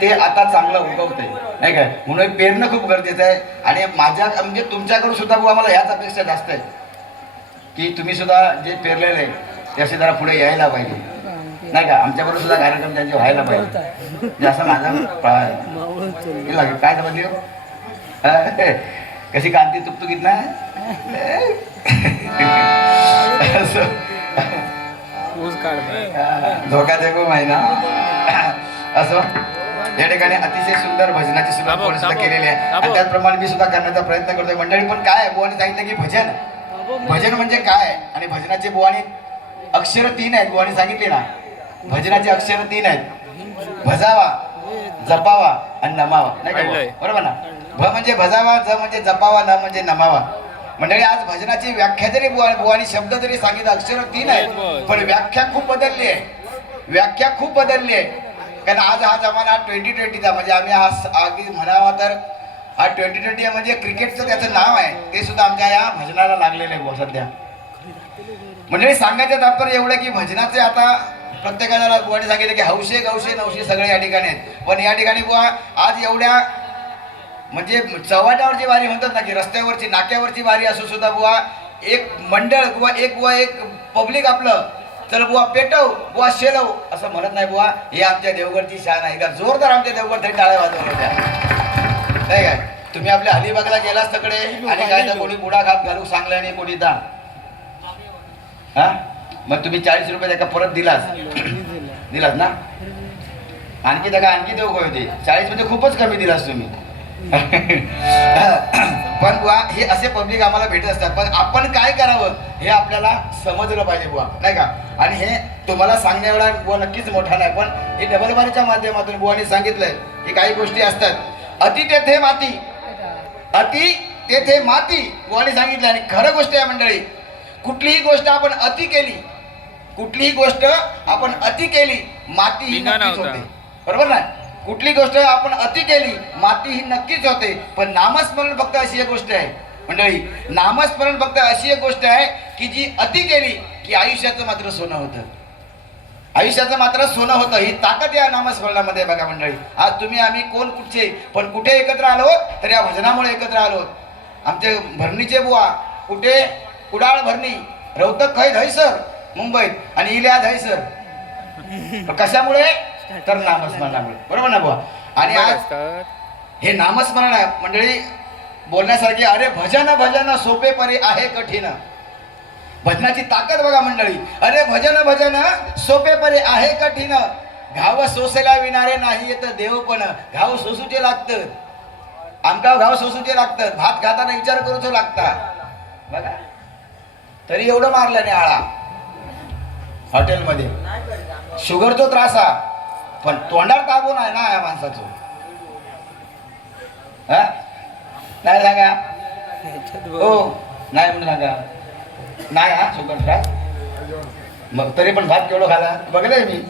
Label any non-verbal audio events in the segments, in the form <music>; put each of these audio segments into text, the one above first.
ते आता चांगलं उगवतंय. नाही काय? म्हणून पेरणं खूप गरजेचं आहे. आणि माझ्या म्हणजे तुमच्याकडून सुद्धा मला ह्याच अपेक्षा जास्त आहे की तुम्ही सुद्धा जे पेरलेलं आहे ते असे जरा पुढे यायला पाहिजे. नाही का? आमच्याबरोबर सुद्धा कार्यक्रम त्यांचे व्हायला पाहिजे. जे असं माझा हे काय हो? हा? कशी कांती तुकतुकीत ना? <laughs> असं. हा, धोका देखो महिना असं. या ठिकाणी अतिशय सुंदर भजनाची सुद्धा दाबव, केलेली आहे. आणि. त्याचप्रमाणे मी सुद्धा करण्याचा प्रयत्न करतोय. मंडळी पण काय बुवाने सांगितलं की भजन. भजन म्हणजे काय? आणि भजनाचे बुवाने अक्षर तीन आहेत बुवाने सांगितले ना. भजनाचे अक्षर तीन आहेत. भजावा जपावा आणि नमावा. नाही. बरोबर ना? भ म्हणजे भजावा ज म्हणजे जपावा न म्हणजे नमावा. मंडळी आज भजनाची व्याख्या जरी बुवा बुवानी शब्द जरी सांगितलं अक्षर तीन आहेत पण व्याख्या खूप बदलली आहे. व्याख्या खूप बदलली आहे. कारण आज हा जमाना ट्वेंटी ट्वेंटीचा म्हणजे आम्ही आज आधी म्हणावा तर हा ट्वेंटी ट्वेंटी म्हणजे क्रिकेटचं त्याचं नाव आहे ते सुद्धा आमच्या या भजनाला लागलेलं आहे बुवा सध्या. म्हणजे सांगायचं तात्पर्य एवढं की भजनाचे आता प्रत्येकाला बुवाने सांगितलं की हौशे गौशे नवशे सगळे या ठिकाणी आहेत. पण या ठिकाणी बुवा आज एवढ्या म्हणजे चव्हाट्यावरची वारी म्हणतात ना की रस्त्यावरची नाक्यावरची वारी असू सुद्धा बुवा एक मंडळ किंवा एक बुवा एक पब्लिक आपलं चल बुवा पेटव बुवा शेलव असं म्हणत नाही बुवा हे आमच्या देवगडची शान आहे. का जोरदार आमच्या देवगड तरी टाळ्या वाजवल्या होत्या. नाही काय? तुम्ही आपल्या अलिबागला गेलाच तकडे आणि काय तर कोणी बुडा घात घालू सांगलं आणि कोणी दान हा? मग तुम्ही चाळीस रुपये त्याका परत दिलास. दिलास ना? आणखी त्याला आणखी देऊ होते? चाळीसमध्ये खूपच कमी दिलास तुम्ही. <laughs> पण बुवा हे असे पब्लिक आम्हाला भेटत असतात. पण आपण काय करावं हे आपल्याला समजलं पाहिजे बुवा नाही का? आणि हे तुम्हाला सांगण्या एवढा बुवा नक्कीच मोठा नाही पण हे डबल बारीच्या माध्यमातून बुवाने सांगितलंय की काही गोष्टी असतात. अति तेथे माती. अति तेथे माती बुवाने सांगितलं आणि खरं गोष्ट आहे मंडळी कुठलीही गोष्ट आपण अति केली कुठलीही गोष्ट आपण अति केली माती ही. होते. बरोबर ना कुठली गोष्ट आपण अति केली माती ही नक्कीच होते पण नामस्मरण फक्त अशी एक गोष्ट आहे. मंडळी नामस्मरण फक्त अशी एक गोष्ट आहे की जी अति केली की आयुष्याचं मात्र सोनं होतं. आयुष्याचं मात्र सोनं होतं. ही ताकद या नामस्मरणामध्ये बघा मंडळी. आज तुम्ही आम्ही कोण कुठचे? पण कुठे एकत्र आलो तर या भजनामुळे एकत्र आलो. आमचे भरणीचे बुवा कुठे? कुडाळ भरणी. रौतक खै धैसर मुंबईत. आणि इल्या धैसर <laughs> कशामुळे? तर नामस्मरणामुळे बरोबर ना बुवा? आणि आज हे नामस्मरण आहे. मंडळी बोलण्यासारखी अरे भजन भजन सोपे परी आहे कठीण. भजनाची ताकद बघा मंडळी. अरे भजन भजन सोपे परी आहे कठीण. घाव सोसल्या विणारे नाही येत देव पण. घाव सोसूचे लागतं. आमका घाव सोसूचे लागतं. भात खाताना विचार करूचो लागता. बघा. तरी एवढं मारलं नाही आळा. हॉटेलमध्ये. शुगरचो त्रास हा. पण तोंडावर ताबून आहे ना या माणसाचं? हा? नाही सांगा. हो. नाही म्हणून सांगा. नाही हा त्रास मग तरी पण भात केवढं खाला? बघलंय मी.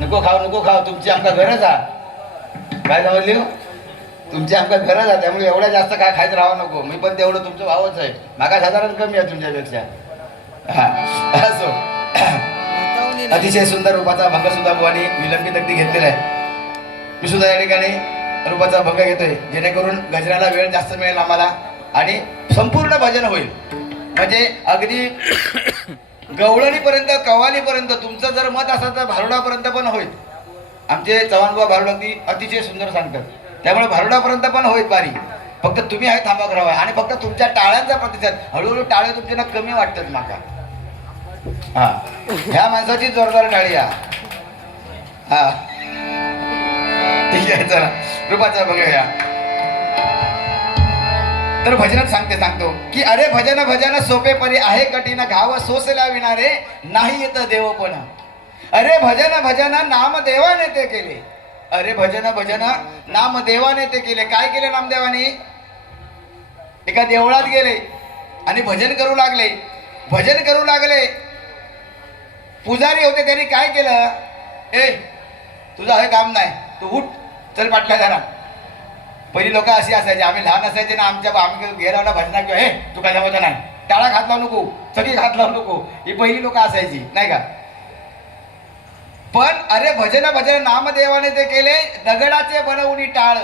नको खाऊ नको खाऊ. तुमची आमका गरज आ काय समजली हो? तुमची आमका गरज आहे त्यामुळे एवढ्या जास्त काय खायच राहावं नको. मी पण तेवढं तुमचं भावच आहे. मागा साधारण कमी आहे तुमच्यापेक्षा. हा. असो. अतिशय सुंदर रूपाचा भंग सुद्धा बुवाने विलंबित अगदी घेतलेला आहे. मी सुद्धा या ठिकाणी रूपाचा भंग घेतोय. जेणेकरून गजराला वेळ जास्त मिळेल आम्हाला आणि संपूर्ण भजन होईल. म्हणजे अगदी गवळणीपर्यंत कवालीपर्यंत तुमचं जर मत असेल तर भारुडापर्यंत पण होईल. आमचे चव्हाणबा भारुड अगदी अतिशय सुंदर सांगतात. त्यामुळे भारुडापर्यंत पण होईल बारी फक्त तुम्ही आहे थांबा करावा आणि फक्त तुमच्या टाळ्यांचा प्रतिसाद. हळूहळू टाळे तुमच्या ना कमी वाटतात माका. हा. ह्या माणसाची जोरदार टाळी हा. हा. ठीक आहे चला. रूपाचा बघूया तर भजनात सांगते सांगतो. की अरे भजन भजन सोपे परी आहे कठीण घाव सोसल्या विणारे नाही येत देवपण अरे भजन भजन नामदेवाने ते केले. अरे भजन भजन नामदेवाने ते केले. काय केले नामदेवाने? एका देवळात गेले आणि भजन करू लागले. भजन करू लागले. पुजारी होते त्यांनी काय केलं? ए तुझं हे काम नाही. तू उठ चल पाटला जरा पहिली लोक अशी असायची आम्ही लहान असायचे ना आमच्या आम्ही घेरावला भजना किंवा हे तू काय जमवता नाही? टाळा खात लावू नको सगळी खात लावू नको. ही पहिली लोक असायची नाही का? पण अरे भजन भजन नामदेवाने ते केले दगडाचे बनवून टाळ.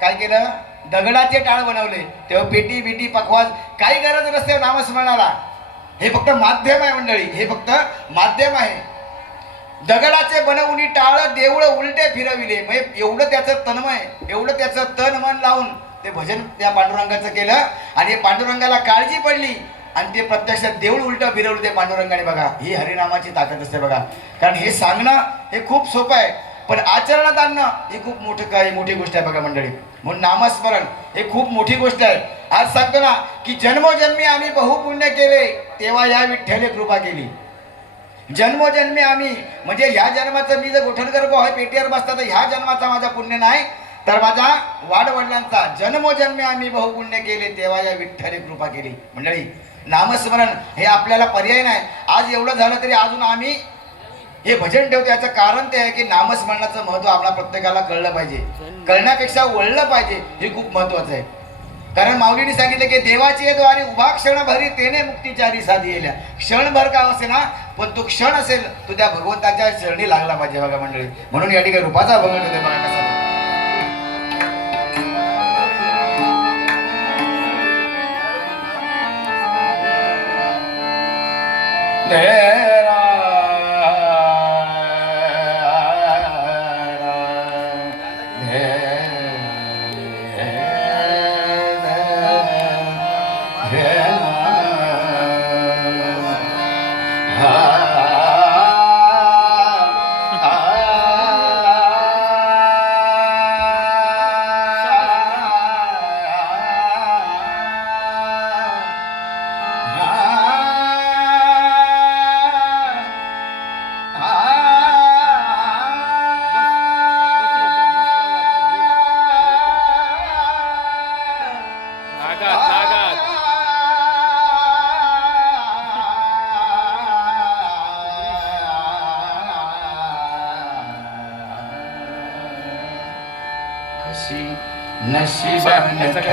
काय केलं? दगडाचे टाळ बनवले. तेव्हा पेटी बिटी पखवाज काही गरज नसते नामस्मरणाला. हे फक्त माध्यम आहे मंडळी हे फक्त माध्यम आहे. दगडाचे बनवून टाळ देऊळ उलटे फिरविले. म्हणजे एवढं त्याचं तन्मय एवढं त्याचं तन मन लावून ते भजन त्या पांडुरंगाचं केलं. आणि पांडुरंगाला काळजी पडली. आणि ते प्रत्यक्षात देऊळ उलटं फिरवलं ते पांडुरंगाने. बघा ही हरिनामाची ताकद असते बघा. कारण हे सांगणं हे खूप सोपं आहे. पण आचरणात आणणं ही खूप मोठं काही मोठी गोष्ट आहे बघा मंडळी. म्हणून नामस्मरण हे खूप मोठी गोष्ट आहे. आज सांगतो ना की जन्मोजन्मी आम्ही बहुपुण्य केले तेव्हा या विठ्ठले कृपा केली. जन्मोजन्मी आम्ही म्हणजे ह्या जन्माचं मी जर गोठणकर आहे पेटीवर बसता तर ह्या जन्माचा माझा पुण्य नाही. तर माझा वाडवडिलांचा जन्मोजन्मी आम्ही बहुपुण्य केले तेव्हा या विठ्ठले कृपा केली. मंडळी नामस्मरण हे आपल्याला पर्याय नाही. आज एवढं झालं तरी अजून आम्ही हे भजन ठेवतो याचं कारण ते आहे की नामस्मरणाचं महत्त्व आपल्या प्रत्येकाला कळलं पाहिजे. कळण्यापेक्षा वळलं पाहिजे हे खूप महत्वाचं आहे. कारण माऊलीने सांगितलं की देवाची द्वारे उभा क्षणभरी तेने मुक्तीचारी साधी येल्या. क्षणभर का असे ना पण तो क्षण असेल तो त्या भगवंताच्या शरणी लागला पाहिजे बघा मंडळी. म्हणून या ठिकाणी रूपाचा भगवंत होते बघा कसा Yeah.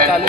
चालू